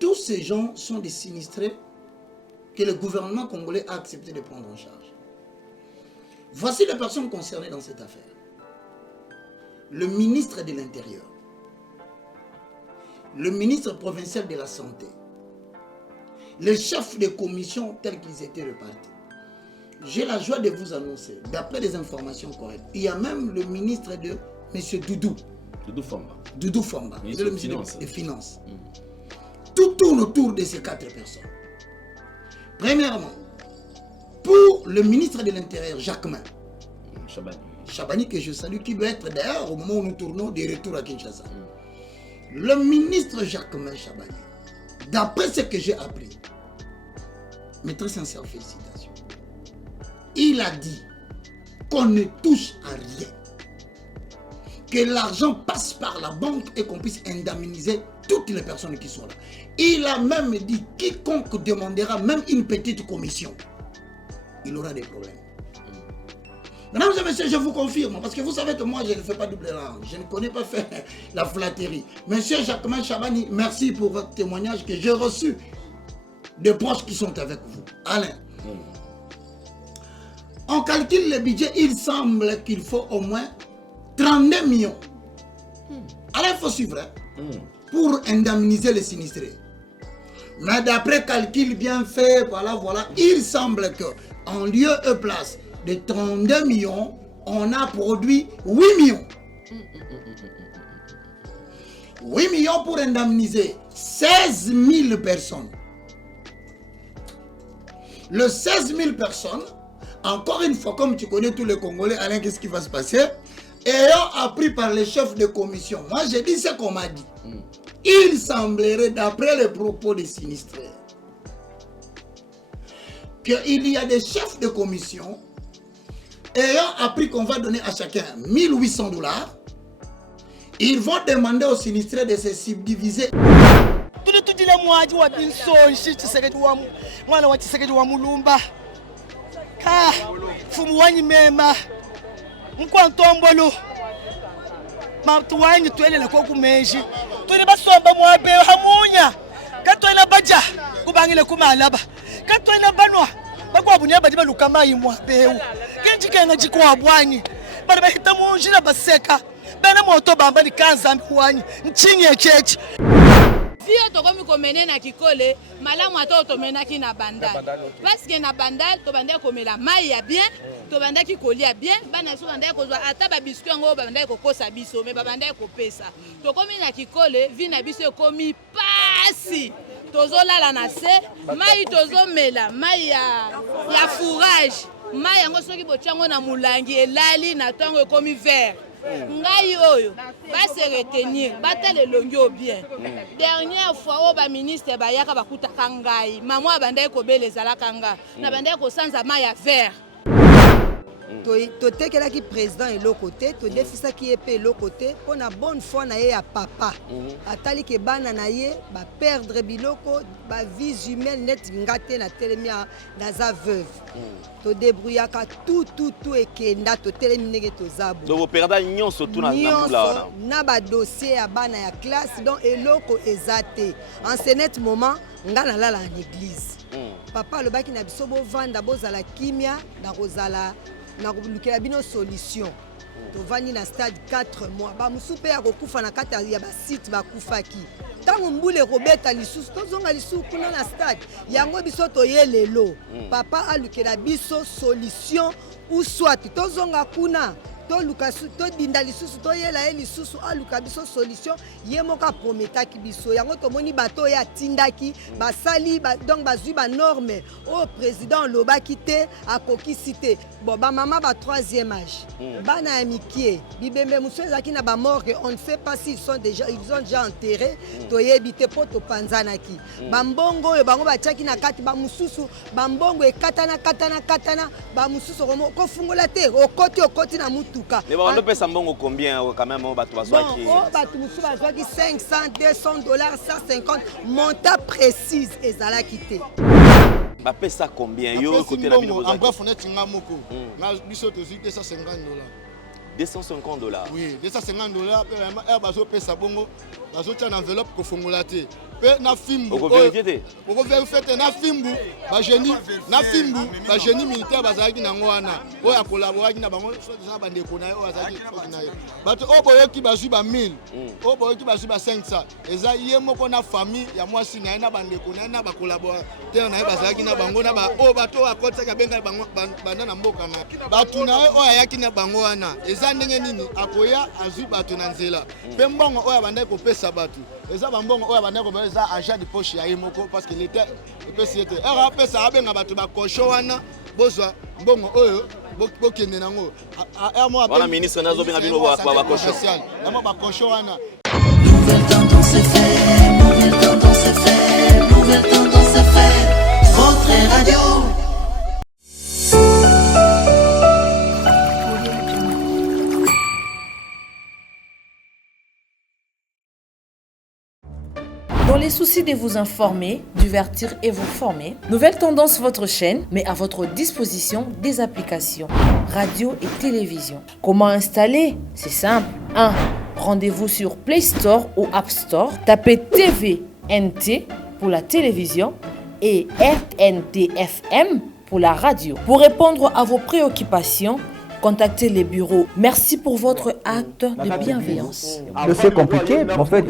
Tous ces gens sont des sinistrés que le gouvernement congolais a accepté de prendre en charge. Voici les personnes concernées dans cette affaire. Le ministre de l'Intérieur, le ministre provincial de la Santé, les chefs de commission tels qu'ils étaient repartis. J'ai la joie de vous annoncer, d'après des informations correctes, il y a même le ministre de M. Doudou. Doudou Famba, le ministre des Finances. Tout tourne autour de ces 4 personnes. Premièrement, pour le ministre de l'Intérieur, Jacquemin Chabani, que je salue, qui doit être d'ailleurs au moment où nous tournons des retours à Kinshasa. Le ministre Jacquemin Chabani, d'après ce que j'ai appris, mes très sincères félicitations, il a dit qu'on ne touche à rien, que l'argent passe par la banque et qu'on puisse indemniser toutes les personnes qui sont là. Il a même dit quiconque demandera même une petite commission, il aura des problèmes. Mesdames et messieurs, je vous confirme, parce que vous savez que moi je ne fais pas double langue, je ne connais pas faire la flatterie. Monsieur Jacquemin Chabani, merci pour votre témoignage que j'ai reçu de proches qui sont avec vous. Alain, on calcule le budget, il semble qu'il faut au moins 32 millions. Alors il faut suivre pour indemniser les sinistrés. Mais d'après calcul bien fait, voilà, il semble qu'en lieu et place de 32 millions, on a produit 8 millions. 8 millions pour indemniser 16 000 personnes. Le 16 000 personnes, encore une fois, comme tu connais tous les Congolais, Alain, qu'est-ce qui va se passer? Ayant appris par les chefs de commission, moi j'ai dit ce qu'on m'a dit. Il semblerait, d'après les propos des sinistrés, qu'il y a des chefs de commission ayant appris qu'on va donner à chacun 1800 $, ils vont demander aux sinistrés de se subdiviser. Matuwanyi tuele na koku meji tuni basomba mwabe hamunya katwela baja kubangile kumalaba katwela banwa bakwabunya badi balukama yimwabe kenji kenga jikwa bwanyi bali bahita munjira baseka bana moto bamba likanza mwanyi nchinye chechi Vio tokomi komene na kikole malamu ato tomena ki na bandal parce que na bandal to banda komela mai ya bien to banda ki kolia bien bana so banda ko ata ba biscuit ngo banda ko kosa biso me banda ko pesa to komi na kikole vi na biso komi pasi tozolala na se mai tozomela mai ya fourrage mai yango soki bochango na mulangi elali na tango komi vert. Ngai oyo ba se retenir batale longyo bien. Dernière fois ba ministre ba yaka bakuta kangai maman abanda ko beleza kanga na banda ko sanza maya vert. To tekela ki président et l'autre côté to defisa ki épée l'autre côté pour na bonne foi na ye ya papa atali ke bana na ye ba perdre biloko ba vie humaine net ngate na telemia na za veuve to débrouillaka tout et kenda to telemine to zabo donc perdre nyonso tout na mbula na ba dossier ya bana ya classe donc eloko ezate en ce net moment ngana lala en église papa le baki na biso bo vanda bozala kimia na rozala na kulukela bino solution to vani na stade 4 mois ba musupe ya kokufa na kata ya ba site ba kufaki tango mbule robeta lisusu tozonga lisusu kuna na stade yango biso to yelelo papa alukela biso solution ou soit tozonga kuna to lukasu to dinda lisusu to yela lisusu aluka biso solution yemoka prometaki biso yango tomoni bato ya tindaki basali donc bazui ba norme au président lobaki te akoki cité bon ba mama ba 3e âge bana ya mikie bibembe muso ezaki na ba morgue on ne sait pas s'ils ont déjà enterré to yebite poto panzanaki ba mbongo yo bango batiaki na kati ba mususu ba mbongo ekatana ba mususu ko fungola te okoti na mutu. Mais on peut payer mbongo combien quand même au bateau qui 500, 200 $, 150 montant précise ezala quitté. Ba paye ça combien yo côté la bino en bref on est tinga moko na biso to 250 $. 250 $. Oui, 250 $. Bazo pesa bongo, bazo tia na enveloppe ko fongola te. pe na fimbu Oko vérifié. oko vérifié na fimbu ba génie militaire bazaki na ngwana o ya collaborer na bango so za bande ko na yo azaki na yo bato o boyoki bazwi ba 1000 o boyoki bazwi ba 500 eza ye moko na famille ya mwasi na na bande ko na ba collaborateur na yo bazaki na bango na ba o bato akotsa ka benga bango banda na mboka na bato na yo o ayaki na bango wana eza ndenge nini akoya azwi bato na nzela pe mbongo o ya bande ko pesa bato eza bambongo o ya bande ko eza agent de poche ya yemoko parce que l'état epesi ete era pesa abenga bato bakosho wana bozwa mbongo oyo bokende nango wana ministre nazo benga bino bakosho namo bakosho wana. Nouvelle tendance FM, nouvelle tendance FM, nouvelle tendance FM, votre radio. Dans les soucis de vous informer, divertir et vous former, Nouvelle Tendance, votre chaîne, met à votre disposition des applications, radio et télévision. Comment installer? C'est simple. 1. Rendez-vous sur Play Store ou App Store. Tapez TVNT pour la télévision et RNTFM pour la radio. Pour répondre à vos préoccupations, contactez les bureaux. Merci pour votre acte de bienveillance. C'est compliqué, mais en fait,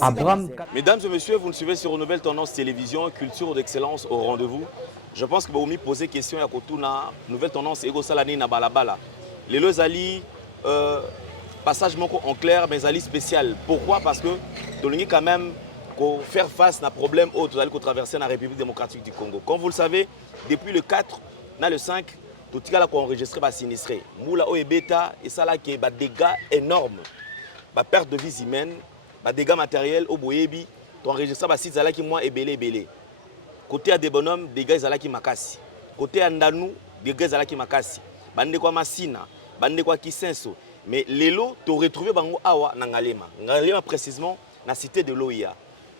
Abraham... Mesdames et messieurs, vous nous suivez sur Nouvelle Tendance Télévision, culture d'excellence au rendez-vous. Je pense que vous me posez question à Kotuna, Nouvelle Tendance, Ego Salani na balabala. Les deux ali, passage en clair, mais ali spécial. Pourquoi? Parce que nous avons quand même faire face à un problème autre que traverser la République démocratique du Congo. Comme vous le savez, depuis le 4, le 5, tout ce qui a enregistré va sinistré. Moula Oebeta et ça là qui est des dégâts énormes, des perte de vies humaines, des dégâts matériels au Boyebi, tu enregistré va site qui moi est belé. Côté à des bonhommes, des gars qui makasi. Côté à Ndanou, des gars qui makasi. Bande quoi Massina, bande quoi Kisenso. Mais les lots, tu retrouvé bango awa nangalema. Ngalema précisément la cité de l'OIA.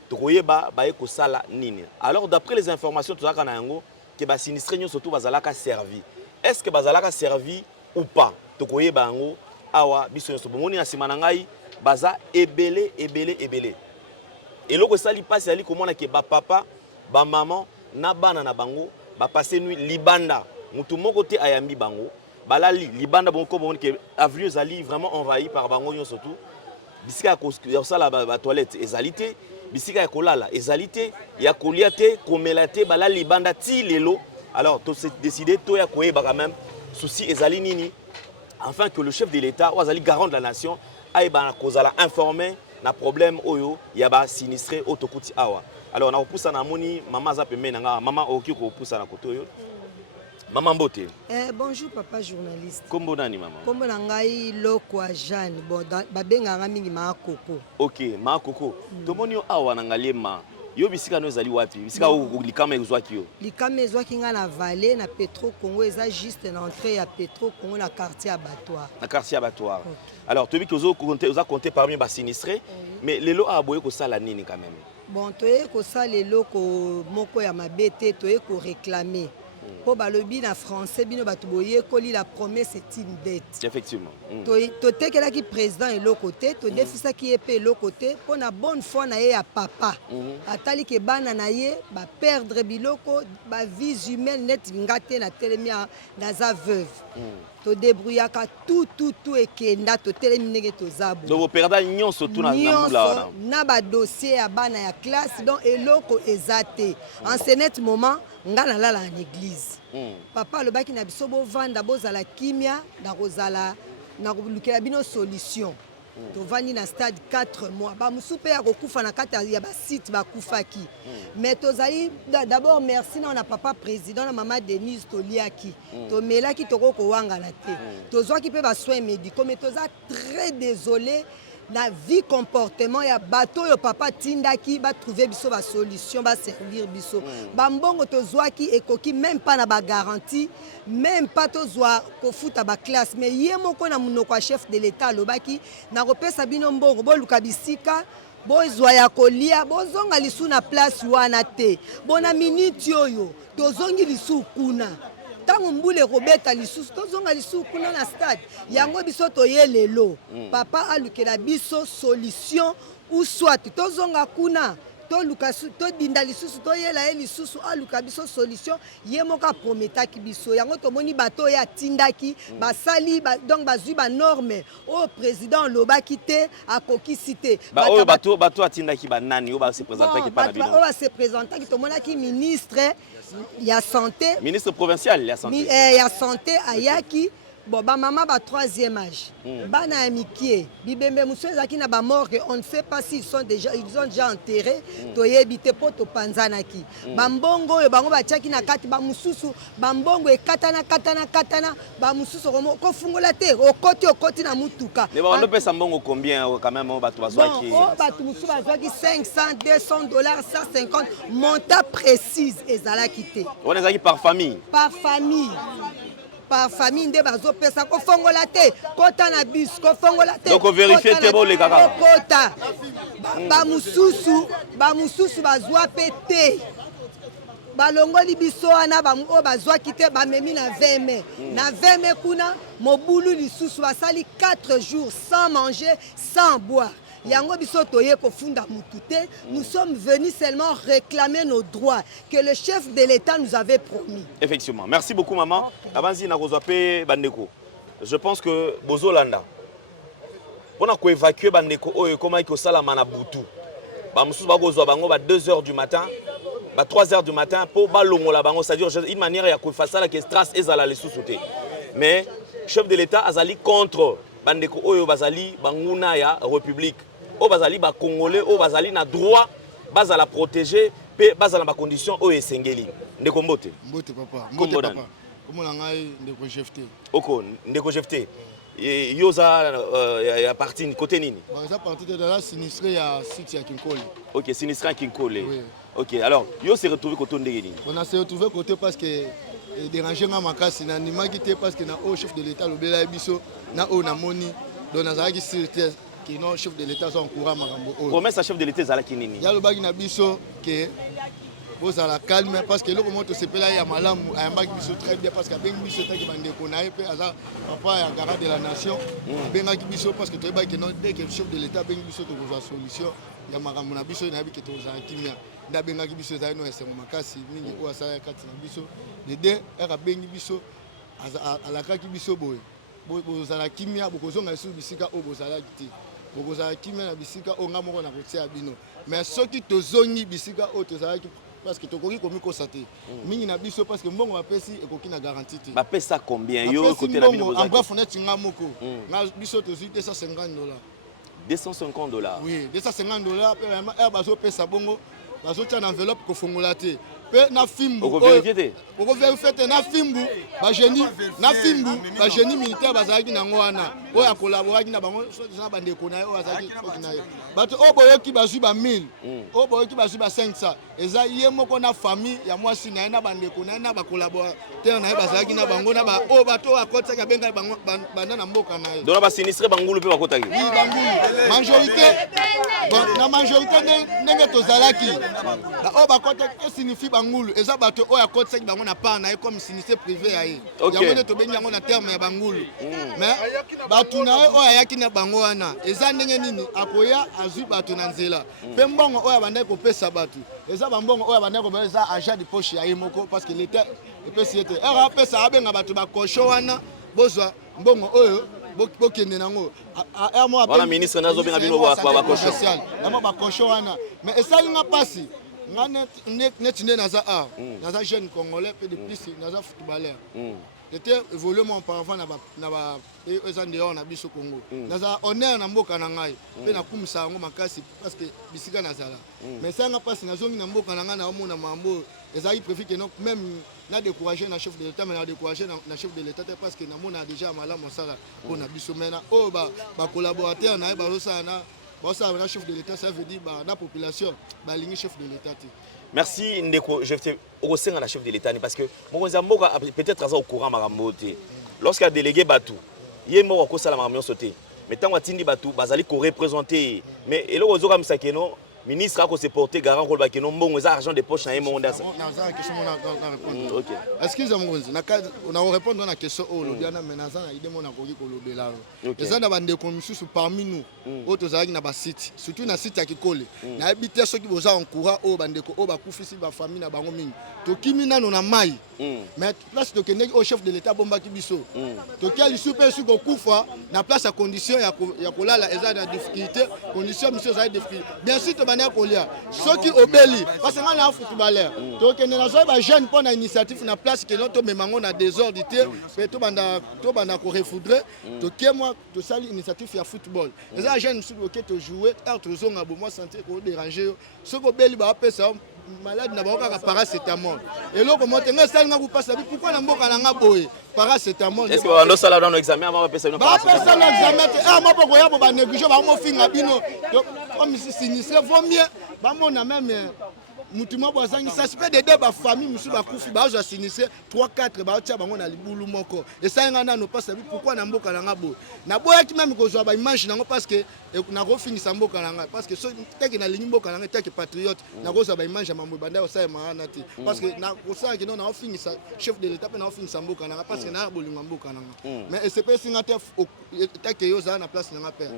Tu voyais ba ko sala nini. Alors d'après les informations tu as kanango que ba sinistré surtout bazalaka servi. Est-ce que bazalaka servi ou pas? Tokoye bango awa biso nyonso bomoni na sima na ngai baza ebele. Et loko sali passe ali komona ke ba papa, ba maman na bana na bango ba passer nuit libanda. Mutu moko te ayambi bango. Bala libanda bonko bomoni ke avenue zali vraiment envahi par bango nyonso tout. Bisika ko sala ba toilette ezalité, bisika ya kolala ezalité, ya koliate, komelate bala libanda ti lelo. Alors, tu as décidé, tu as quand même souci ezali nini, afin que le chef de l'État, ou azali garant de la nation, aille informer na problème oyo yaba sinistré otokuti awa. Alors, on a poussé na moni maman zapeme nanga maman oki ko poussa na koto yo. Maman Mbote. Bonjour papa journaliste. Kombo nani maman? Kombo nangai Lokwa Jeanne. Bon babenga nga mingi ma koko. OK, ma koko. Tomoni awa nangalema. Yo bisika no ezali wapi? Bisika likama ezwaki yo. Likama ezwaki nga na Vallée na Petro Congo eza juste na entrée ya Petro Congo na quartier abattoir. Na quartier abattoir. Okay. Alors tu veux que oza compter parmi ba sinistrés, mais lelo a boye ko sala nini quand même. Bon toye ko sala lelo ko moko ya mabete toye ko réclamer. Po balobi na français bino batu boye koli la promesse est une dette. Effectivement. To tekela ki président et l'autre côté, to defisa ki épée l'autre côté pour na bonne foi na ye ya papa. Atali ke bana na ye ba perdre biloko ba vies humaines net ngate na telemia na za veuve. To débrouillaka tout et kenda to telemi nege to zabu. Donc perdre nyonso tout na mula na ba dossier ya bana ya classe donc eloko ezate. En ce net moment ngana lala en église. Papa le baki na biso bo vanda bozala kimia na kozala na kolukela bino solution. To vandi na stade 4 mois. Ba musupe ya kokufa na kata ya ba site ba kufaki. Mais tozali d'abord merci na papa président na maman Denise Toliaki. To melaki to ko wanga na te. Tozwa ki pe ba soins médicaux mais toza très désolé. La vie comportement ya bateau yo papa tindaki ba trouver biso ba solution ba servir biso ba mbongo tozwa ki ekoki même pas na ba garantie même pas tozwa ko futa ba classe mais ye moko na munoko chef de l'état lobaki na kopesa bino mbongo bo luka bisika bozwa ya kolia bozonga lisu na place wana te bona minute yoyo tozongi lisu kuna tango mbule robeta lisusu tozonga lisusu kuna na stade yango biso toye lelo papa alukela biso solution ou soit tozonga kuna todinda lisusu toyela ye lisusu aluka biso solution ye moko aprometaki biso yango tomoni bato oyo atindaki basali donc bazwi banorme oyo président olobaki te akokisi te oyo bato atindaki banani oyo base présentaki pa na bino oyo base présentaki tomonaki ministre ya santé ministre provincial ya santé ya santé ayaki bon ba maman ba 3e âge bana ya mikie bibembe muso ezaki na ba mort on ne sait pas s'ils ont déjà enterré toyebi te po to panzanaki ba mbongo oyo bango batiaki na kati ba mususu ba mbongo ekatana ba mususu ko fungola te okoti na mutuka mais on peut mbongo combien quand même bato bazwaki bato mususu bazwaki $500 $200 $150 montant précise ezalaki te on ezalaki par famille par famille nde bazopesa kofongola te kota na bus kofongola te donc vérifier te bo le kaka kota ba mususu bazwa pe te balongoli biso wana o bazwaki te bamemi na 20 mai na 20 mai kuna mobulu lisusu basali 4 jours sans manger sans boire yango biso toye kofunda mutu te nous sommes venus seulement réclamer nos droits que le chef de l'État nous avait promis. Effectivement. Merci beaucoup maman. Avanzi na kozwape bandeko. Je pense que bozolanda. Pona ko évacuer bandeko oyo koma iko sala mana butu. Ba mususu ba kozwa bango ba 2h du matin, ba 3h du matin pour balongola bango, c'est-à-dire une manière ya ko fasala que stress ezala les sous-sauter. Mais chef de l'État azali contre bandeko oyo bazali banguna ya république. O bazali ba congolais o bazali na droit bazala protéger pe bazala ba condition o esengeli ndeko mbote papa comment la ngai ndeko jefté oko ndeko jefté yoza ya parti côté nini ça parti de la sinistré ya site ya Kinkole. OK, sinistré à Kinkole. Oui. OK, alors yo s'est retrouvé côté ndenge nini on a se retrouvé côté parce que déranger nga makasi na nimaki te parce que na au chef de l'état lobela biso na o na moni donc nazaki sur qui non chef de l'état sont courant makambo. Comment ça chef de l'état zala kinini? Ya lobaki na biso que vous à la calme parce que le moment to sepela ya malamu ayambaki biso très bien parce que ben biso taki bande ko na pe aza papa ya garant de la nation bengaki biso parce que to ba que non dès que chef de l'état ben biso to ko solution ya makambo na biso na bi que to za kimia nda bengaki biso za no esengo makasi mingi o asa ya kati na biso de deux era bengi biso alakaki biso boye bozala kimia bokozonga biso bisika o bozala kiti bokozala kimia na bisika o ngamoko na kotia bino mais soki tozongi bisika o tozala parce que tokoki komi kosate mingi na biso parce que mbongo bapesi ekoki na garantie te bapesa combien yo côté la bino en bref fenêtre ngamoko na biso tozwi $250 $250 oui $250 pe vraiment bazopesa bongo bazotia na enveloppe kofongola te pe na fimbu oko vérifier te na fimbu ba génie militaire bazalaki nango wana oyo akolaboraki na bango na bandeko na yo bazalaki na yo bato oyo boyoki bazwi ba 1000 oyo boyoki bazwi ba 500 eza ye moko na famille ya mwasi na ye na bandeko na ye na bakolaborateur na ye bazalaki na bango na oyo bato oyo akotaki abenga bango banda na mboka na ye donc basinistre bangulu mpe bakotaki oui bangulu majorité na majorité ndenge tozalaki oyo bakotaki signifie bangulu eza bato oyo akotisaki bango na part na ye comme sinistre privé ya ye yango nde tobengi yango na terme ya bangulu mais bato na ye oyo ayaki na bango wana eza ndenge nini akoya azwi bato na nzela mpe mbongo oyo abandaki kopesa bato eza bambongo oyo abandaki kopesa eza agent de poche ya ye moko parce que l'état epesi ye te ere apesa abenga bato bakosho wana bozwa mbongo oyo bokende nango wana ministre nazobenga bino bakosho wana mais esalinga mpasi nga neti nde naza art naza jeune congolais pe de plus naza footballeur était évolué mon auparavant na ba eza dehors na biso Congo naza honneur na mboka na ngai pe nakumisa yango makasi parce que bisika nazala mais sanga pasi nazongi na mboka na ngai na omona mambo ezali prévu que non même na décourager na chef de l'état mais na décourager na chef de l'état parce que namona déjà malamu sala pona biso mena o ba collaborateur na ba osana ça le chef de l'état ça veut dire la population ba lingi chef de l'état. Merci ndeko je te resenga na chef de l'état parce que mokonza mboka peut-être aza au courant makambo te lorsqu'il a délégué batu ye moko ko sala makambo sauté mais tant atindi batu bazali ko représenter mais eloko zoka misakeno ministre a se porter garant pour que non bon argent de poche na monde ça. OK. Excusez-moi, on a répondre à la question au lobiana menaza na idée mona koki ko lobela. Eza na bande ko misusu parmi nous. Auto zaki na ba site, surtout na site ya Kikole. Na habité ceux qui boza en courant au bande ko o ba kufisi ba famille na bango mingi. To kimina no na mai. Mais place to kende au chef de l'état bomba ki biso. To kali super su ko kufa na place à condition ya kolala eza na difficulté, condition monsieur za difficulté. Bien sûr to bana kolia. Ceux qui obéli parce que on a footballeur. To kende na zo ba jeune pour na initiative na place que notre memango na désordre mais to banda ko refoudrer to ke moi to sali initiative ya football. Les jeunes sur OK to jouer autre zonga bo moi santé ko déranger. Ceux qui obéli ba pesa malade na ba ka paracétamol. Et là comment tenga sali nga ku passa pourquoi na mboka na nga boye paracétamol. Est-ce que on doit sala dans l'examen avant pesa no paracétamol? Ba pesa l'examen moi pas ko ya ba négliger ba mo finga bino. Comme si sinistre vaut mieux ba mona même mutima bwazangi suspect de deux ba famille musu ba kufi ba zo sinistre 3-4 ba tia bango na libulu moko. Et ça ngana no passa pourquoi na mboka na nga boye. Na boya ki même ko zo ba image nango parce que na ko finisa mboka na nga parce que so teke na lingi mboka na nga teke patriote na ko zo ba image ya mambo banda sa maana ti parce que na ko sa ki no na finisa chef de l'état pe na finisa mboka na nga parce que na bolinga mboka na nga. Mais SPC singa teke yo za na place na nga pe.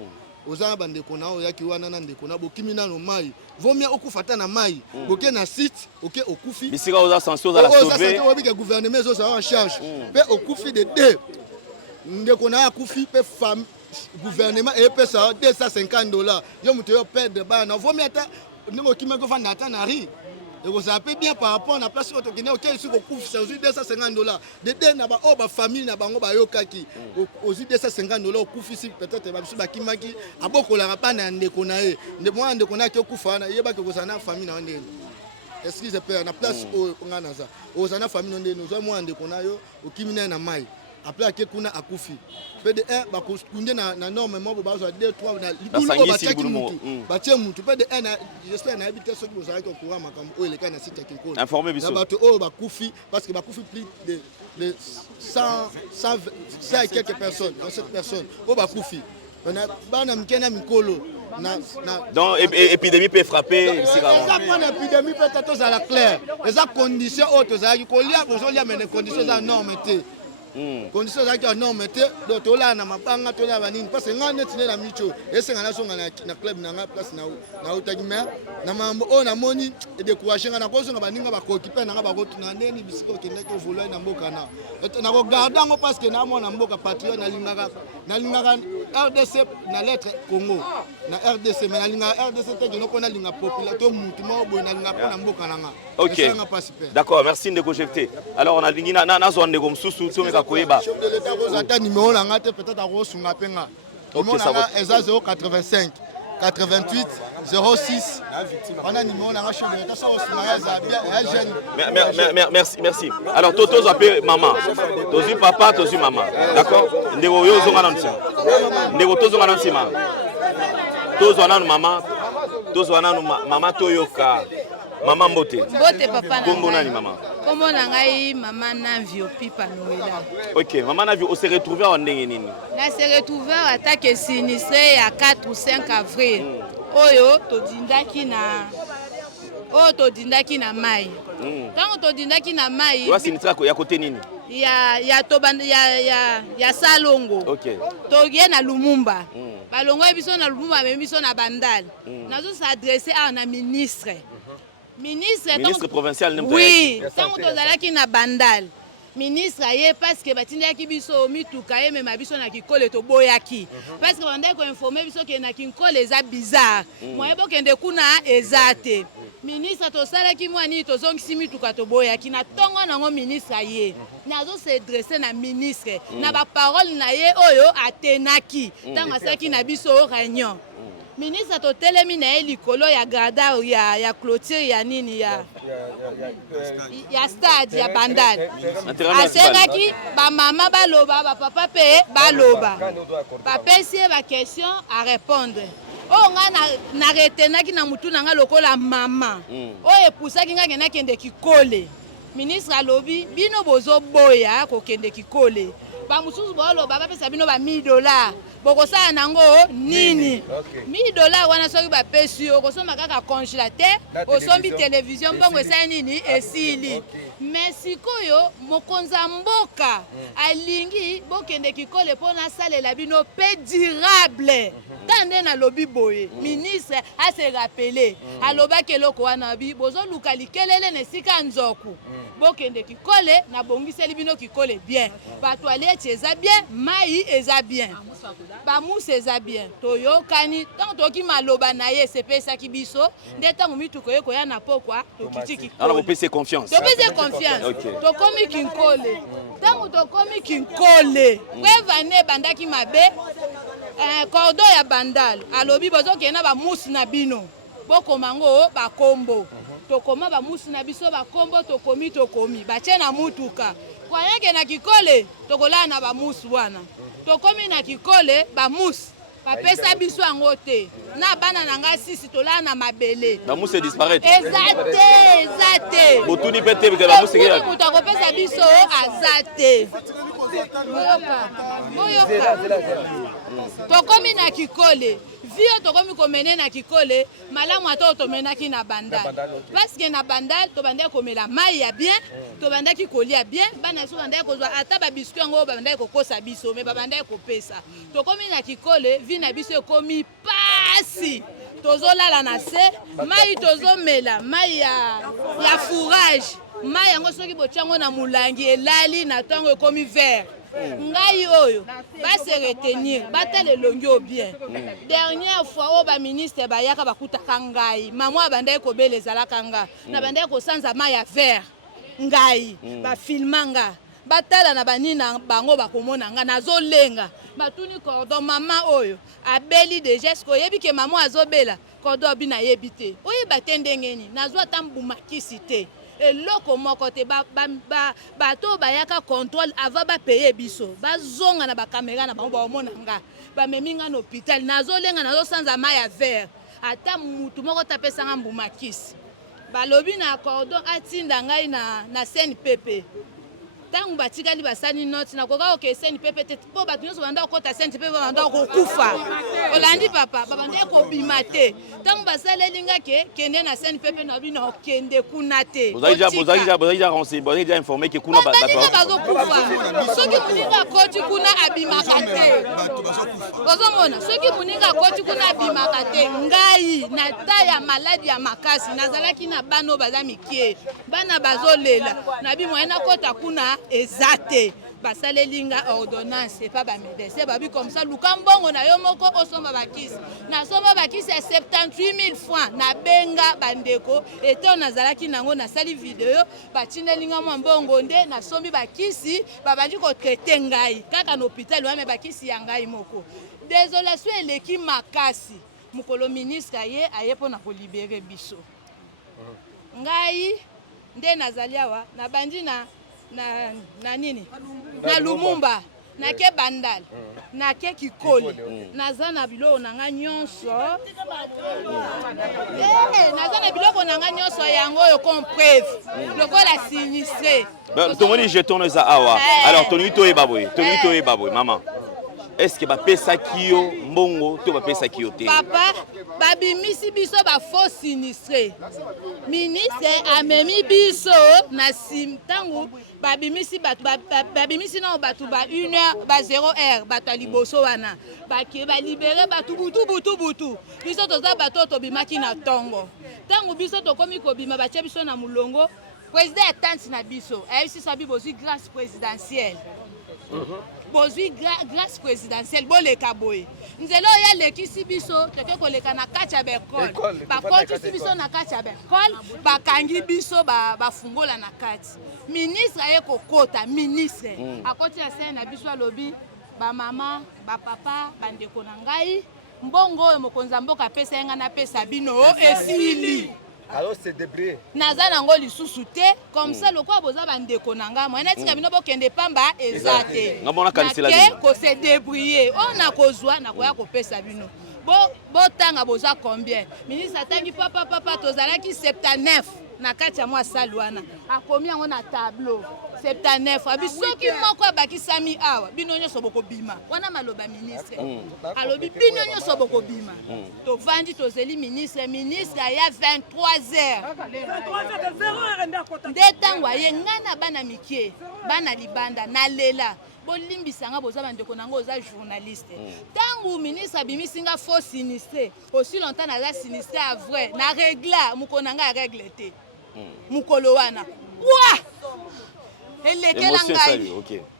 Ozana bande kona o yaki wana na ndeko na bokimina no mai vomia okufata na mai boke na site OK okufi bisika oza sanction za la sauver o bika gouvernement zo en charge pe okufi de deux ndeko na akufi pe femme gouvernement et pe ça $250 yo muto yo perdre ba na vomia ta ndeko kimeko fa nata na ri. Et vous avez bien par rapport à la place où vous avez OK sur $250 de deux na ba o ba famille na bango ba yokaki aux $250 au kufi peut-être ba biso ba kimaki abokola pa na ndeko na ye ndeko na ndeko na ki okufa na yeba ke kozana famille na ndeko. Est-ce que je peux na place au ngana za ozana famille na ndeko zo mo ndeko na yo okimina na mai après akekuna akufi PD1 ba kunde na norme mo ba zo 2-3 na libulu ba chaki mutu ba tie mutu PD1 na j'espère na habiter ceux qui vous arrêtent au courant makambo o le kana site Kikole informer biso ba to o ba kufi parce que ba kufi plus de 100 et quelques personnes dans cette personne o ba kufi bana mkena mikolo donc épidémie peut frapper ici là quand l'épidémie peut être à la claire les conditions autres za kolia bozolia mais les conditions za norme té conditions za ki norme té donc tola na mapanga tola banini parce que ngane tine na micho esenga na songa na club na nga place na utagime na mambo o na moni et décourager na ko songa baninga ba ko kipe na nga ba ko na neni bisiko kende ko vouloir na mboka na ko garder ngo parce que na mona mboka patriote na lingaka RDC na lettre Congo na RDC mais na lingaka RDC te no kona linga populaire mutu mo bo na linga pona mboka na nga. OK. D'accord, merci Ndeko Jefté. Alors on a lingi na zo ndeko msusu to meka koyeba. Chef de l'état vous attend numéro na nga te peut-être a rosunga penga. OK, ça va. Eza 085 88 06 pendant numéro na nga chef de l'état ça rosunga za bien merci. Alors Toto appelle maman. Tozu papa, tozu maman. D'accord? Ndeko yo zonga nanti. Ndeko tozo zonga nanti maman. Tozo wana maman. Tozo wana maman toyoka. Maman Mbote papa Kombo nani maman? Kombo na ngai maman Navio Pipa Noela. OK, maman Navio, on s'est retrouvé en ndenge nini? Na s'est retrouvé attaque sinistré à 4 ou 5 avril. Oyo todindaki na mai. Tango todindaki na mai. Wa sinistra ya côté nini? Ya Salongo. OK. Togie na Lumumba. Balongo biso na Lumumba mais biso na Bandal. Nazo s'adresser à un ministre. Ministre provincial n'importe. Oui, tant que tozalaki na Bandal. Ministre aye parce que batindaki biso mituka ye mema biso na Kikole to boyaki. Parce que bandai ko informer biso ke na Kikole eza bizarre. Moye bokende kuna ezate. Ministre to salaki mwani to zongisi mituka to boyaki na tongo nango ministre aye. Nazo se dresser na ministre na ba parole na ye oyo atenaki. Tanga saki na biso réunion. Ministre to telemi na likolo ya gada ya clôture ya nini ya stade ya Bandal. Asengaki ba mama baloba ba papa pe baloba. Bapesi ba question à répondre. O nga na retenaki na mutu na nga lokola mama. O epusaki nga kena kende Kikole. Ministre alobi bino bozo boya ko kende Kikole. bamususu boloba bapesa bino ba $1000 bokosala nango nini $1000 wana soki bapesi yo okosomba kaka congélateur osombi télévision mbongo esala nini esili mais sikoyo mokonzi ya mboka alingi bokende kikole mpo nasalela bino mpe durable tande nalobi boye ministre ase rappele alobaki eloko wana bi bozoluka likelele na esika nzoku bokende kikole na bongiseli bino kikole bien batoilette eza bien mai eza bien bamusi eza bien toyokani ntango toyoki maloba na ye esepesaki biso nde ntango mituko ye koya na pokwa tokiti kikole topese confiance tokomi kinkole ntango tokomi kinkole kwevane ebandaki mabe kordo ya bandal alobi bozokende bamusi na bino bokoma ngo bakombo tokoma bamusi na biso bakombo tokomi batie na mutuka kwayake na kikole tokolala na bamusi wana tokomi na kikole bamusi bapesa biso yango te na bana na nga 6 tolala na mabele bamusi disparaître eza te botuni pe te bika bamusi ke mutu akopesa biso aza te boyoka tokomi na kikole vio tokomi komene na kikole malamu ata otomenaki na bandal parce que na bandal tobandaki komela mai ya bien tobandaki kolia bien bana so bandaki kozwa ata babiskuit yango babandaki kokosa biso me babandaki kopesa tokomi na kikole vi na biso ekomi pasi tozolala na se mai tozomela mai ya fourrage mai yango soki botiango na mulangi elali na ntango ekomi vert ngai oyo base retenir batala elongi o bien dernière fois oyo baministre bayaka bakutaka ngai mama abandaki kobela ezalaka nga na bandaki kosanza mai ya vert ngai bafilma nga batala na banina bango bakomona nga nazolenga batuni cordon mama oyo abeli deja eske oyebi ke mama azobela cordon abi nayebi te oyeba te ndenge nini nazwa ata mbumakisi te eloko moko te bato bayaka contrôle avant bapeye biso bazonga na bakamera na bango baomona nga bamemi nga na hôpital nazolenga nazosanza mai ya vert ata mutu moko tapesanga mbumakisi balobi na cordon atinda ngai na scène pepe ntango batikali basani noti nakoka oke scène pepe te mpo bato nyonso banda kokota scène pepe banda kokufa olandi papa babanda ekobima te ntango basaleli nga kende na scène pepe na bino okende kuna te bozali informé ke kuna baninga bazokufa soki moninga akoti kuna abimaka te ozomona soki moninga akoti kuna abimaka te ngai na ta ya maladi ya makasi nazalaki na bana oyo baza mikie bana bazolela na bimoye nakota kuna eza te basaleli nga ordonnance epa bamédecin babi comme ça luka mbongo na yo moko osomba bakisi nasomba bakisi ya 78 000 francs nabenga bandeko ete oyo nazalaki nango nasali video batindeli nga mwa mbongo nde nasombi bakisi babandi kotraite ngai kaka na hôpital wame bakisi ya ngai moko désolation eleki makasi mokolo ministre aye mpona kolibere biso ngai nde nazali awa nabandi na nini na Lumumba nake bandal nake kikole naza na biloko nanga nyonso naza na biloko nanga nyonso yango oyo compreuve lokola sinistré tomoni jeton eza awa alors tolingi toyeba boye mama est-ce que bapesaki yo mbongo to bapesaki yo te papa babimisi biso bafaux sinistré ministre amemi biso na ntango babimisi bato babimisi nango bato ba 1 heure ba 0 heure bato ya liboso wana balibere bato butu biso toza bato tobimaki na ntongo ntango biso tokomi kobima batie biso na mulongo président atante na biso ayebisi sabi bozwi grâce présidentielle bozwi grâce présidentielle boleka boye nzela oyo alekisi biso toke koleka na kati ya bekole bakotisi biso na kati ya bekole bakangi biso bafungola na kati ministre aye kokota ministre akoti ya sene na biso alobi bamama bapapa bandeko na ngai mbongo oyo mokonzi ya mboka apesa ye ngai napesa bino esili alors c'est débrouillé naza nango lisusu te comme ça lokola boza bandeko na nga moyena tika bino bokende pamba eza te nake kose débrouiller oyo nakozwa nakoya kopesa bino botanga boza combien ministre atangi papa tozalaki 79 na kati ya mwa sali wana akomi yango na tableau 79 abi soki moko abakisami awa bino nyonso bokobima wana maloba ministre alobi bino nyonso bokobima tovandi tozeli ministre aya 23h nde ntango aye ngai na bana mikie bana libanda nalela bolimbisanga boza bandeko nango oza journaliste ntango ministre abimisi nga faux sinistre aussi longtemps naza sinistre a vrai na régla mokolo na ngai arègle te mokolo wana wa elekela ngai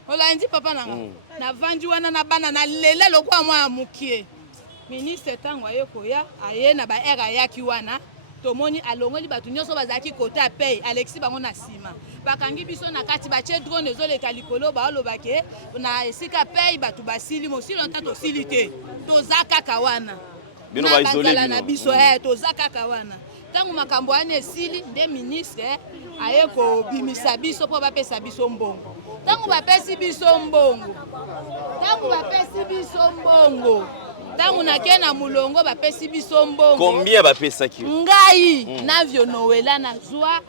olandi papa nanga navandi wana na bana nalela lokwa mwa mokie ministre ntango aye koya aye na baere ayaki wana tomoni alongoli bato nyonso bazalaki kote apei Alexis bango na nsima bakangi biso na kati batie drone ezoleka likolo baolobake na esika pei bato basili mosili longtemps tosili te toza kaka wana bino baisole na biso toza kaka wana ntango makambo wana esili nde ministre aye kobimisa biso mpo bapesa biso mbongo ntango bapesi biso mbongo ntango nake na mulongo bapesi biso mbongo combien bapesaki ngai navio nowela nazwa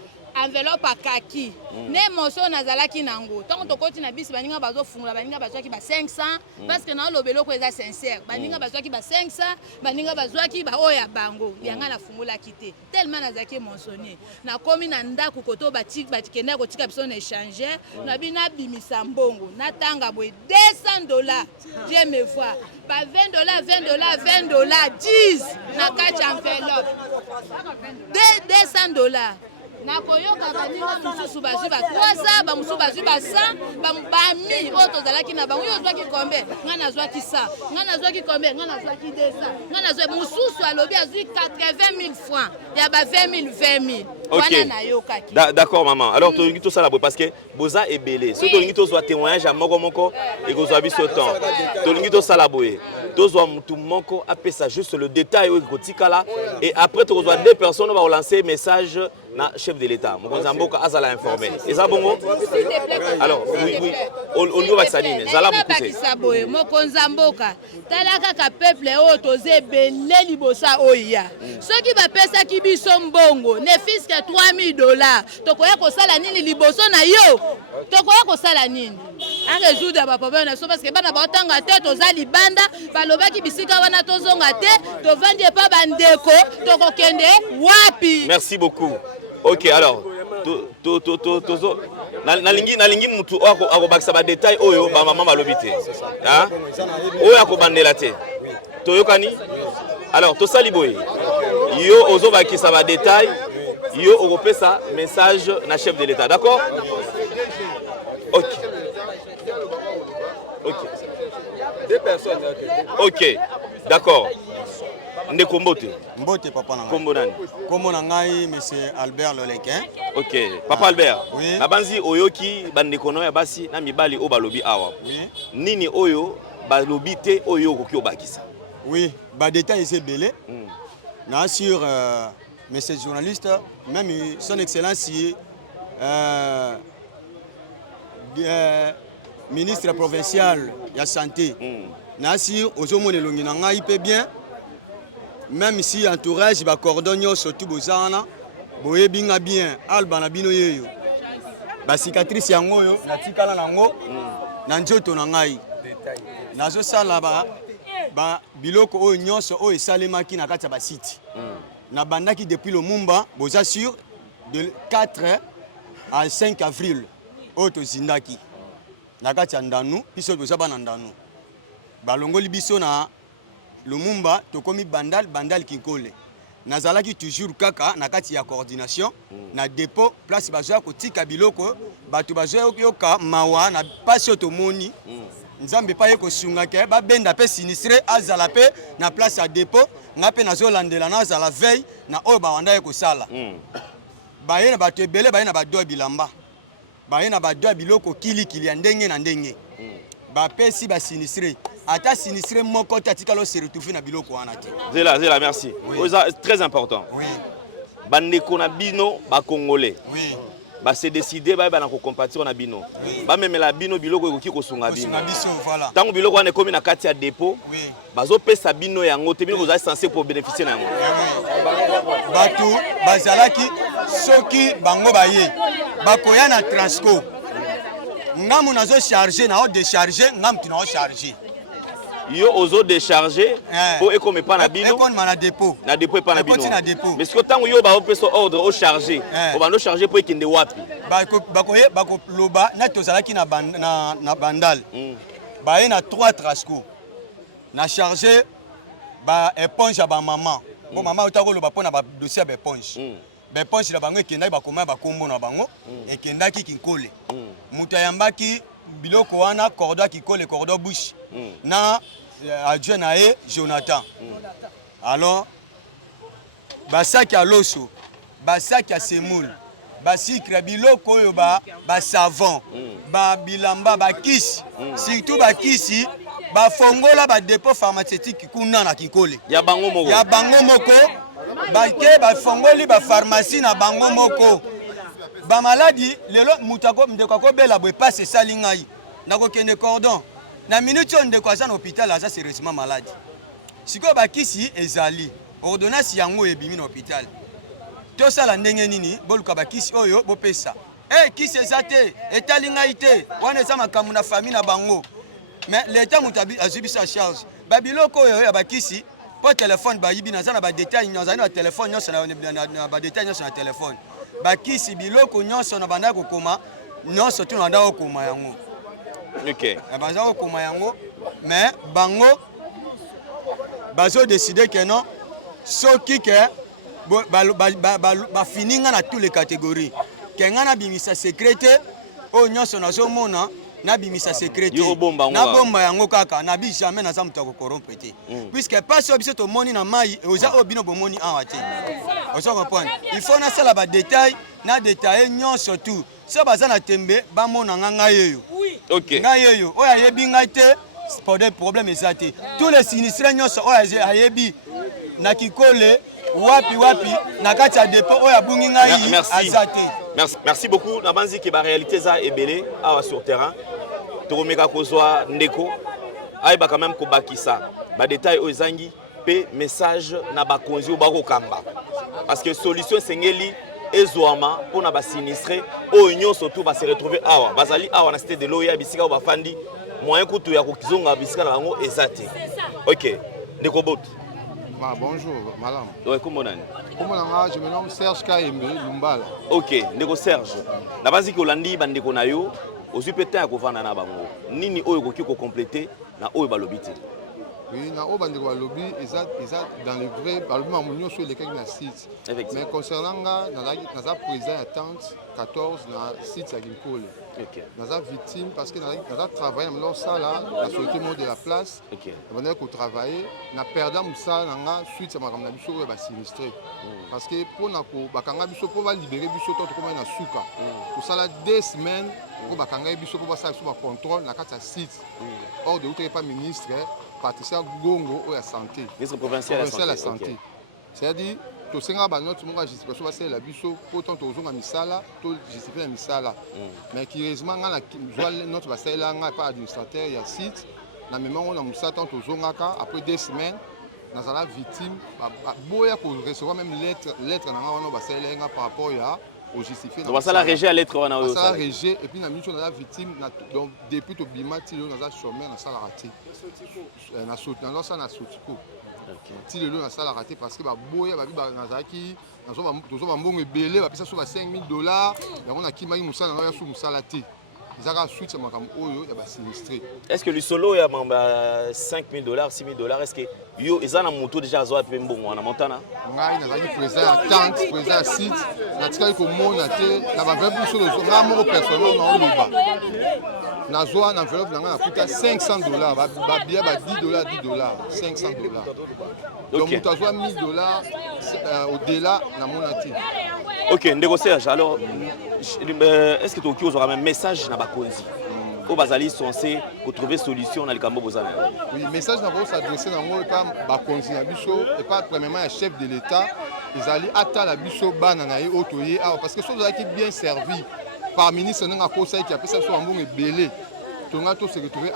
enveloppe akaki ne moso nazalaki nango ntango tokoti na bisi baninga bazofungula baninga bazwaki ba 500 parce que na lobeloko eza sincère baninga bazwaki ba 500 baninga bazwaki ba oya bango yanga na fungulaki te tellement nazalaki mentionné na komi na ndako koto batikenda kotika biso na échanger na bina bimisa mbongo na tanga boy $200 je me vois ba $20 10 na kati enveloppe $200 nakoyoka baninga mosusu bazwi ba 300 bamosusu bazwi ba 100 bami oyo tozalaki na bango oyo ozwaki kombe nga nazwaki 100 nga nazwaki kombe nga nazwaki 200 nga nazwaki mosusu alobi azwi 80 000 francs ya ba 20 000 wana nayokaki. D'accord maman, alors tolingi tosala boye parce que boza ebele so tolingi tozwa témoignage ya moko ekozwa biso temps tolingi tosala boye tozwa mutu moko apesa juste le détail oyo kotikala et après tokozwa deux personnes va relancer message na chef de l'État mokonzi mboka azala informé eza bongo alors oui olingo bakisa nini zala mokuse boye mokonzi mboka tala kaka peuple oyo toze ebele libosa oya soki bapesaki biso mbongo ne fiske $3000 tokoya kosala nini liboso na yo tokoya kosala nini en résoudre ba problème na so parce que bana baotanga te toza libanda balobaki bisika wana tozonga te tovandi pa bandeko tokokende wapi. Merci beaucoup. Ok, alors nalingi mutu akobakisa ba détail oyo ba mama balobi te hein oyo akobandela te toyokani alors tosali boye yo ozobakisa ba détail yo okopesa message na chef de l'État, d'accord? Deux personnes. Ok, d'accord. Ndeko Mbote. Mbote papa nanga. Kombo nani? Kombo nangai monsieur Albert Lolequin. Ok, papa Albert. Oui. Nabanzi oyoki bandeko no ya basi na mibali o balobi awa. Oui. Nini oyo balobi te oyo koki obakisa? Oui, ba détail c'est belé. Na sur monsieur journaliste, même son excellence ministre provincial ya santé. Na sur ozomone longi na ngai pe bien. Même si entourage ba cordonio surtout bozana boyebinga bien alba na bino yeyo ba cicatrice yango yo na tikala nango na nzoto na ngai nazo sala ba biloko oyo nyonso oyo esalemaki na kati ya ba site na bandaki depuis le Mumba boza sur de 4 à 5 avril oyo tozindaki na kati ya ndanu biso boza bana ndanu balongoli biso na Lumumba tokomi bandal kinkole nazalaki toujours kaka na kati ya coordination na dépôt place bazoya kotika biloko bato bazoya yoka mawa na pasi otomoni nzambe pa yeko sunga ke ba benda pe sinistre azala pe na place ya dépôt ngape nazolandela na azala veille na oyo bawanda yeko sala baye na bato ebele baye na badoa bilamba baye na badoa biloko kili ya ndenge na ndenge ba pesi ba sinistre ata sinistre moko tatikalo se retrouver na biloko wana te. Zela merci. Oui. Très important. Oui. Bandeko na bino ba congolais. Oui. Ba se décider ba na ko compatir na bino. Oui. Ba memela bino biloko ekoki ko sunga bino. Sunga biso voilà. Tango biloko wana komi na kati ya dépôt. Oui. Bazo pesa bino yango te bino kozali censé pour bénéficier na yango. Oui. Batu bazalaki soki bango baye. Bakoya na Transco. ngamu nazo charger na décharger ngamu tu na charger yo ozo décharger po ekome pa na bino ekome na dépôt pa na bino na dépôt mais ce tango yo ba opeso ordre au charger o bando charger po ekende wapi bako loba na tozalaki na bandal ba na 3 trasco na charger ba éponge ba maman bon maman utako loba pona ba dossier ba éponge ba éponge la bango ekendaki ba koma ba kombo na bango ekendaki kinkole mutayambaki biloko wana cordo kikole cordo bouche na adjoint na e Jonathan alors basaki ya loso basaki ya semoule basikre biloko oyo ba savon ba bilamba ba kisi surtout ba kisi ba fongola ba dépôt pharmaceutique kuna na kikole ya bango moko ba fongoli ba pharmacie na bango moko ba maladie lelo mutako ndeko ko bela boy passe salingai nako kende cordon na minute on ndeko aza na hôpital aza sérieusement malade siko ba kisi ezali ordonnance yango ebimi na hôpital to sala ndenge nini boluka ba kisi oyo bopesa kisi ezate etalingai te wana eza makamu na famille na bango mais l'état mutabi azibisa charge ba biloko oyo ya ba kisi po téléphone ba yibi na za na ba détail nyoza na téléphone nyoso na ba détail nyoso na téléphone bakisi biloko nyonso na banda kokoma nyonso tu na ndako koma yango baza kokoma yango mais bango bazo décider que non soki ke bafininga na toutes les catégories ke nga na bimisa secrétaire o nyonso nazomona na bimisa secrétaire na bomba yango kaka na bi jamais naza mutu akokorompe te puisque pas biso tomoni na mai oza obino bomoni awa te ozo comprendre il faut na sala ba détail na détailler nyonso tout so baza na tembe bamona nga yeyo nga yeyo oya yebi ngai te pour des problèmes ezate tous les sinistrés nyonso oya ayebi na kikole wapi na kati ya dépôt oya bungi ngai azate. Merci beaucoup. Nabanzi ki ba réalité za ebele awa sur terrain. Toromeka kozwa ndeko ayeba quand même ko bakisa ba détail o ezangi pe message na ba konzi o ba ko kamba. Parce que solution sengeli ezwama pona ba sinistré o union surtout va se retrouver awa. Bazali awa na cité de Loya bisika o ba fandi moyen kutu ya ko kizonga bisika na bango ezate. OK. Ndeko bot. Bonjour, madame. Ouais, comment on je me nomme Serge Kaembe Lumbala. OK, ndeko Serge. Na basi ko landi bandeko na yo, ozu peta ko vana na bango. Nini oyo ko kiko compléter na oyo balobiti. Oui, na oyo bandeko balobi eza dans le vrai balobi mamunyo sur lesquels na site. Mais concernant na président attente 14 na site ya Ginkole. OK. Naza victime parce que naza travailler dans ça là, la société de la place. OK. On ko travailler na perdant ça nga suite à makamna biso ba sinistré. Parce que pour na ko bakanga biso pour va libérer biso to comme na suka. Pour ça là 2 semaines pour bakanga biso pour ça sur contrôle na kata site. Hors de outre pas ministre Patricia Gongo ou la santé. Ministre provincial de la santé. C'est-à-dire to senga ba notre monga justification ba c'est la biso pourtant to zonga misala to justifier la misala. Mais curieusement nga na notre ba c'est là nga pas administrateur il y a site na même on a musa tant to zonga ka après 2 semaines na sala victime boya pour recevoir même lettre na nga on ba c'est là par rapport à au justifier. Donc ça la régie à lettre on a ça la régie et puis na minute on a victime donc depuis to bimati on a chômeur na sala raté. Na soutenir dans ça na soutiko. Si le lot na sala raté parce que ba boya ba bi ba nazaki nazo ba mbongo ebele ba pesa so ba $5,000 yango na kimaki musala na ya su musala te. Izaka suite ya makambo oyo ya ba sinistré. Est-ce que le solo ya mamba $5,000 $6,000 est-ce que yo ezana moto déjà zo ape mbongo na montana? Ngai nazaki président attente président site na tikali ko mona te na ba vrai biso zo nga mo personnel na oloba. Nazoa na enveloppe na nga na kuta $500 ba bia ba $10 $500. Donc mutu azwa $1,000 au-delà na monati. OK, ndeko Serge, alors est-ce que tu aura un message na bakonzi au bazali censé trouver solution na likambo bozana? Oui, message na s'adresser na ngo pas bakonzi na biso et pas premièrement le chef de l'état, ils allaient ata la biso bana na ye otoye parce que chose qui bien servi par ministre nga ko ça qui a fait ça so mbongo ebele. Tonga to se retrouver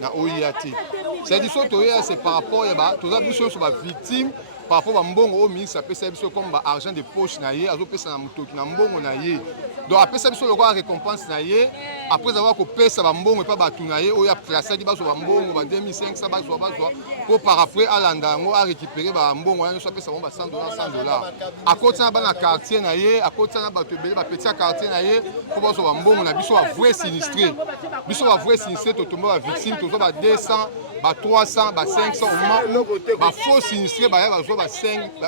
na OIAT. C'est dit so toye c'est par rapport ya ba toza biso so ba victime par rapport à mbongo au ministre apesa biso comme ba argent de poche na ye azopesa na mutoki na mbongo na ye donc apesa biso lokwa récompense na ye après avoir kopesa ba mbongo pa batu na ye oya classé di baso ba mbongo ba 2500 baso pour par après alanda ngo a récupérer ba mbongo ya so apesa ba $100 à côté na bana quartier na ye à côté na bato belé ba petit quartier na ye pour baso ba mbongo na biso ba vrai sinistré to tomba ba victime to ba 200 ba 300 ba 500 au moins ba faux sinistré ba ya ba 5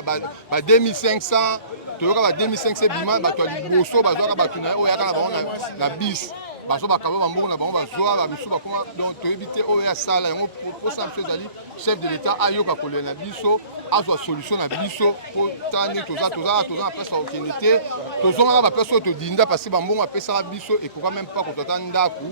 ba 2500 to ba 2500 bima ba to liboso ba zo ba tuna o ya kana ba na bis baso bakaba bambongo na bango bazwa babiso bakoma donc toyebite oyo ya sala yango pour ça monsieur Zali chef de l'état ayoka kolela na biso azwa solution na biso pour tani toza na pesa okendete tozonga ba pesa to dinda parce que bambongo apesa biso et pourquoi même pas kotata ndaku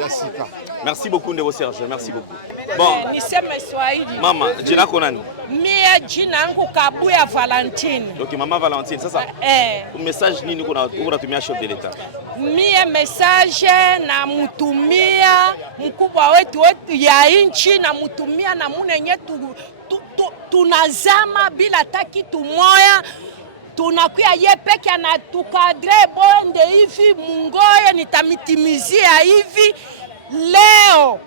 ya sika. Merci beaucoup Ndebo Serge, merci beaucoup. Bon, niseme Swahili. Mama, jina konani? Mie jina yangu Kabuya Valentine. Donc Mama Valentine, sasa message nini unatumia chef de l'état? Mie message na mutumia mkubwa wetu ya inchi na mutumia na munenye tunazama bila taki tumoya tunakuya ye peke anatukadre bonde hivi mungoye nitamitimizia hivi leo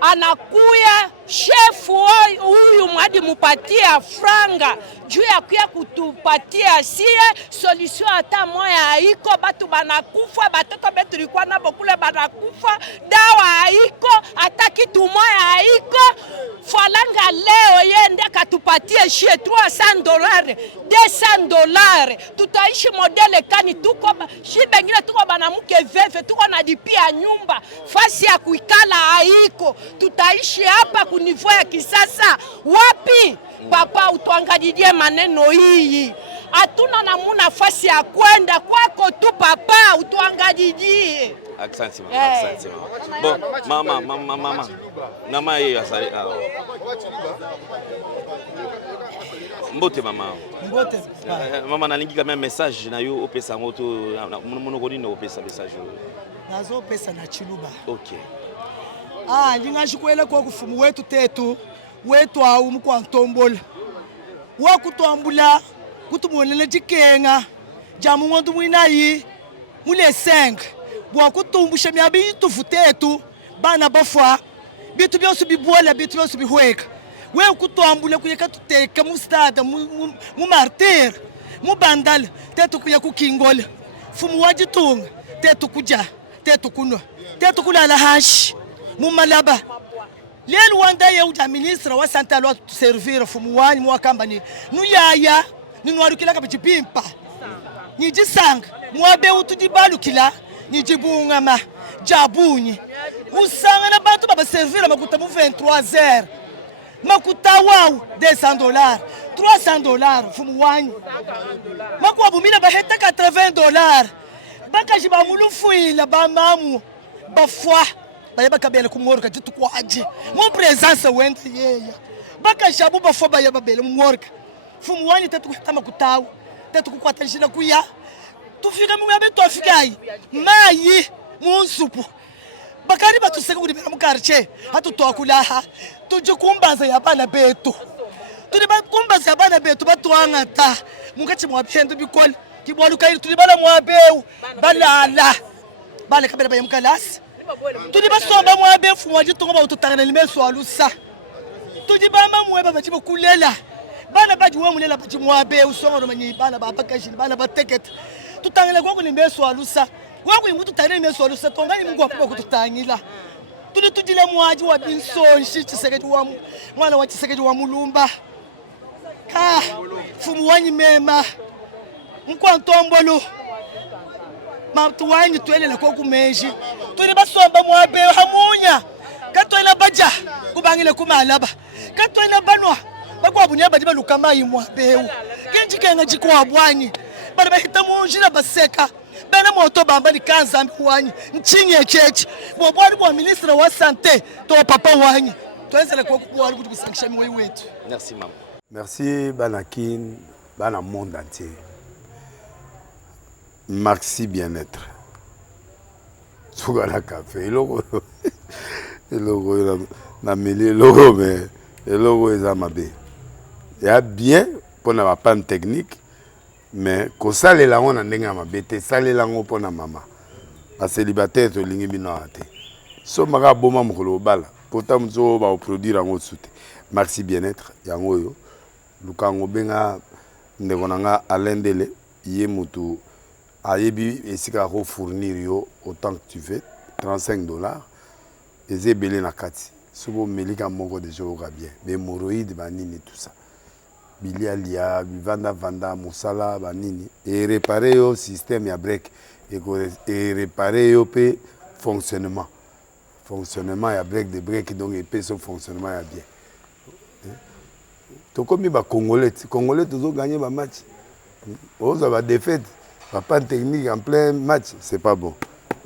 anakuya shefu huyu mwadi mupatia franga juu ya kuya kutupatia sie solution hata moya haiko batu banakufa batoto betu likuwa nabo kule banakufa dawa haiko hata kitu moya haiko falanga leo yende katupatie shie $300 $200 tutaishi modele kani tuko shi bengine tuko banamuke veve tuko na dipia nyumba fasi ya kuikala haiko tutaishi hapa kunivyo ya kisasa wapi papa utuangalilie maneno hii hatuna namuna fasi ya kwenda kwako tu papa utuangalilie. Asante mama, asante mama. Bon, mama yeye asali. Mbote mama. Mbote. Mama nalingi quand même message na yo opesa moto monoko nini opesa message. Nazo pesa na Chiluba. Okay. Ndingashikwele kwa kufumu wetu tetu wetu au mkwa ntombola wakutwambula kutumwonele jikenga jamu ngondu mwinayi mule 5 bwa kutumbusha myabi tufutetu bana bafwa bitu byose bibola bitu byose bihweka we kutwambula kuyeka tuteka mu stade mu martyr mu bandal tetu kuya kukingola fumu wajitunga tetu kuja tetu kunwa tetu kulala hash mu malaba lelo wanda ye uja ministre wa santé lo servir fumu wani mu akambani nu yaya ni nwarukila ka bijipimpa ni jisanga mwabe utudibalukila ni jibunga ma jabunyi usanga na bantu baba servir makuta mu 23h makuta wao $200 $300 fumu wani makwa bumila ba heta $80 bakaji ba mulufuila ba mamu bafwa bayaba kabele kumworka jitu kwaje mu presence wenda yeya baka shabu bafo bayaba bele mworka fumu wani tatu kutama kutawu tatu kukwatashina kuya tufika mu yabe tofikai mayi munsupu bakari batuseka kuri mu quartier hatu twakulaha tuje kumbaza yabana betu tuli bakumbaza yabana betu batwanga ta mungachi mwapendo bikol kibwaluka tuli bala mwabeu balala bale kabele bayamkalasi tudi basomba mwabe fumu wajitunga ba ututangana limeso alusa tudi bama mweba bajibo kulela bana baji wa mulela baji mwabe usonga no manyi bana ba bakashi bana ba ticket tutangana kwa limeso alusa wangu imutu tangana limeso alusa tongani mungu akuba kututangila tudi tujile mwaji wa binso chisekeji wa mwana wa chisekeji wa mulumba ka fumu wanyi mema mkwa ntombolo matuwanyi tuelela kwa kumeji tuni basomba mwabe hamunya katwela baja kubangile kumalaba katwela banwa bakwa bunya badi baluka mayi mwabe kinjike ngaji kwa bwanyi bana bahita munjira baseka bana moto bamba likanza mwanyi nchinye chechi bobwani bwa ministre wa santé to papa wanyi twenzele kwa kubwani kuti kusankisha mwe wetu. Merci maman. Merci Banakin, bana monde entier. Maxi bien-être. Sougala café, logo na mili logo mais logo eza mabe. Ya bien pour la panne technique, mais quand ça les langues on a ndenge mabete, ça les langues pour na maman. Parce que célibataire to lingi bino ate. So maka boma mukolo bala, pourtant mzo ba produire en soute. Merci bien-être yango yo. Lukango benga ndeko nanga alendele yé mutu ayebi esika ko fournir yo autant que tu veux, $35. Eze belé na kati. Sobo melika moko de joga bien. Des hémorroïdes banini tout ça. Bilialia, vanda musala banini et réparer yo système ya break et réparer yo pe fonctionnement ya break de break donc et pe son fonctionnement ya bien. To comme ba congolais toujours gagner ba match. Aux va défaite, pas technique en plein match, c'est pas bon.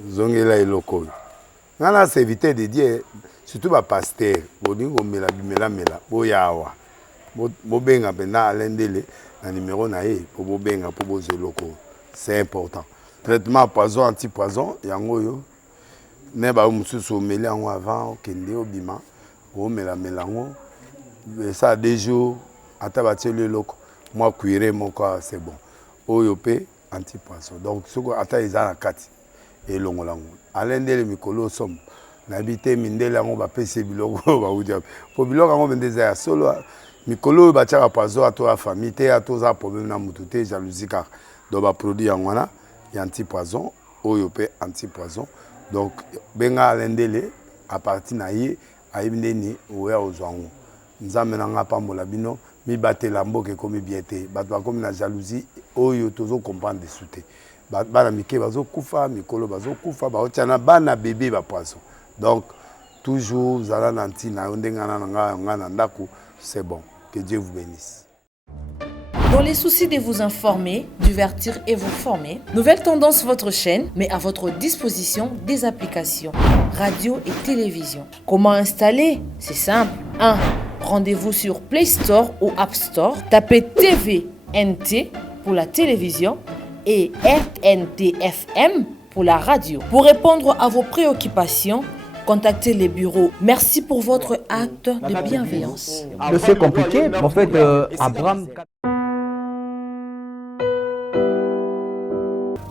Zongela et loco. Ngala c'est éviter de dire surtout ba pasteur, boningo mela boyawa. Bobenga pena alendele na numéro na ye pour bobenga pour boze loko. C'est important. Traitement poison anti-poison yango yo. Ne ba mususu meli yango avant kende obima. O melango. Ça 2 jours ata bateli loko. Moi cuire mon corps c'est bon. Oyo pe anti-poison. Donc soko ata ezana kati et longolango. Alendele mikolo somme. N'habité mindele yango ba pese biloko ba udia. Po biloko yango bendeza ya solo mikolo ba tchaka poison à toi famille te à toi problème na mututé jalousie car do ba produit yango na anti-poison oyo pe anti-poison. Donc benga alendele à partir na ye ayibindeni oya ozwango. Nzambe na nga pambola bino mi batela mboke komi biete bato ba komi na jalousie oyo tozo comprendre desute. Bana mike bazo kufa mikolo bazo kufa ba otana bana bébé ba poisson. Donc toujours zala nanti na ndenga na nga na ndako c'est bon. Que Dieu vous bénisse. Dans les soucis de vous informer, divertir et vous former, Nouvelle Tendance, votre chaîne, met à votre disposition des applications, radio et télévision. Comment installer? C'est simple. 1. Rendez-vous sur Play Store ou App Store. Tapez TVNT pour la télévision et RNTFM pour la radio. Pour répondre à vos préoccupations, contactez les bureaux. Merci pour votre acte de bienveillance. C'est compliqué, mais en fait, Abraham...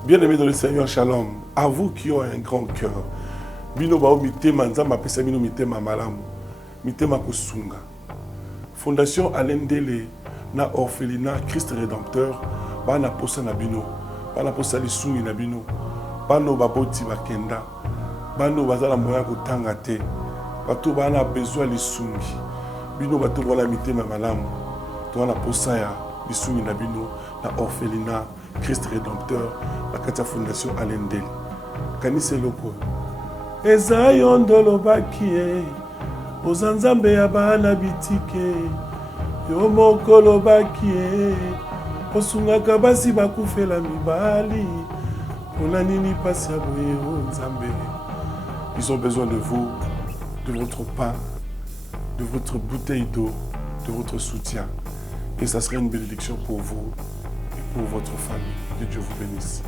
Bien-aimés dans le Seigneur, shalom. À vous qui ont un grand cœur, bino bao mitema nzamba pesa bino mitema malamu, mitema kusunga. Fondation Alendele na orphelinat Christ Rédempteur, bana posa na bino, bana posa lisungi na bino, bano baboti bakenda. Bano bazala moya kotanga te bato bana besoin lisungi bino bato wala mitema malamu to wana posa ya lisungi na bino na orphelinat Christ Rédempteur la katia fondation Alendele kanise loko eza yondolo bakie ozanzambe ya bana bitike yo mokolo bakie osungaka basi bakufela mibali pona nini pasi ya boye nzambe. Ils ont besoin de vous, de votre pain, de votre bouteille d'eau, de votre soutien. Et ça serait une bénédiction pour vous et pour votre famille. Que Dieu vous bénisse.